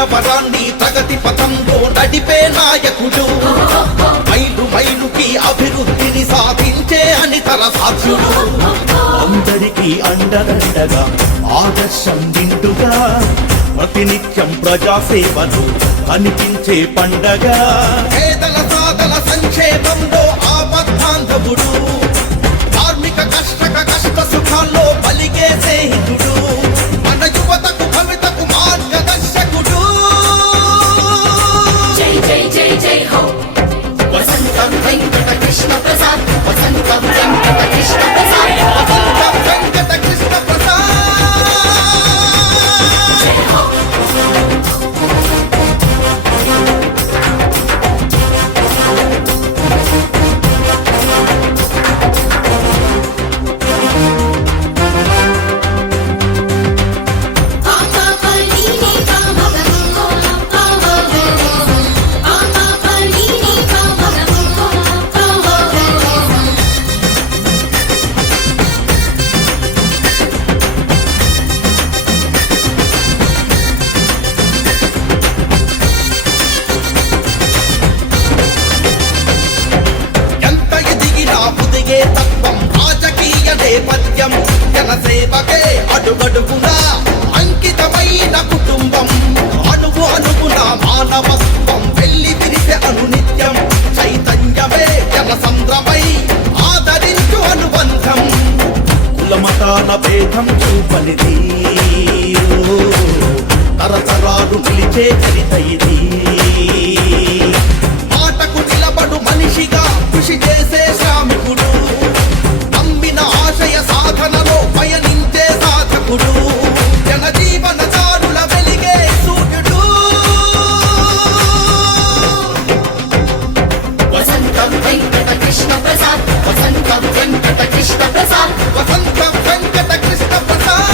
మైలవరాన్ని ప్రగతి పథంలో నడిపే నాయకుడు మైలు మైలుకి అభివృద్ధిని సాధించే అనితర సాధ్యుడు అందరికీ అండదండగా ఆదర్శం నిండుగా ప్రతినిత్యం ప్రజాసేవను కనిపించే పండగ పేదల సాధన సంక్షేమంలో ఆపద్బాంధవుడు కార్మిక కష్ట సుఖాల్లో పలికే స్నేహితుడు మన యువతకు భవితకు మార్గదర్శకుడు జై జై జై జై హో వసంతం వెంకట కృష్ణ ప్రసాద్ వసంతం వెంకట కృష్ణ ప్రసాద్ వసంతం వెంకట కృష్ణ ప్రసాద్ జై హో ఎంత ఎదిగినా ముదిగే తత్వం రాజకీయ నేపథ్యం జనసేవకే అడుగడుగునా అంకితమైన కుటుంబం అడుగు అడుగున మానవత్వం వెళ్ళి విరిసే అనునిత్యం చైతన్యమే జన సంద్రమై ఆదరించు అనుబంధం కులమతాన భేదం చూపనిది తరతరాలు నిలిచే చరిత ఇది మాటకు నిలబడు మనిషిగా కృషి చేసే శ్రామికుడు నమ్మిన ఆశయ సాధనలో పయనించే సాధకుడు జనజీవన దారుల వెలిగే సూర్యుడు వసంతం వెంకట కృష్ణ ప్రసాద్ వసంతం వెంకట కృష్ణ ప్రసాద్ వసంతం వెంకట కృష్ణ ప్రసాద్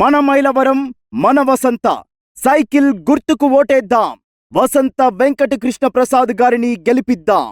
మన మైలవరం మన వసంత సైకిల్ గుర్తుకు ఓటేద్దాం వసంత వెంకట కృష్ణ ప్రసాద్ గారిని గెలిపిద్దాం.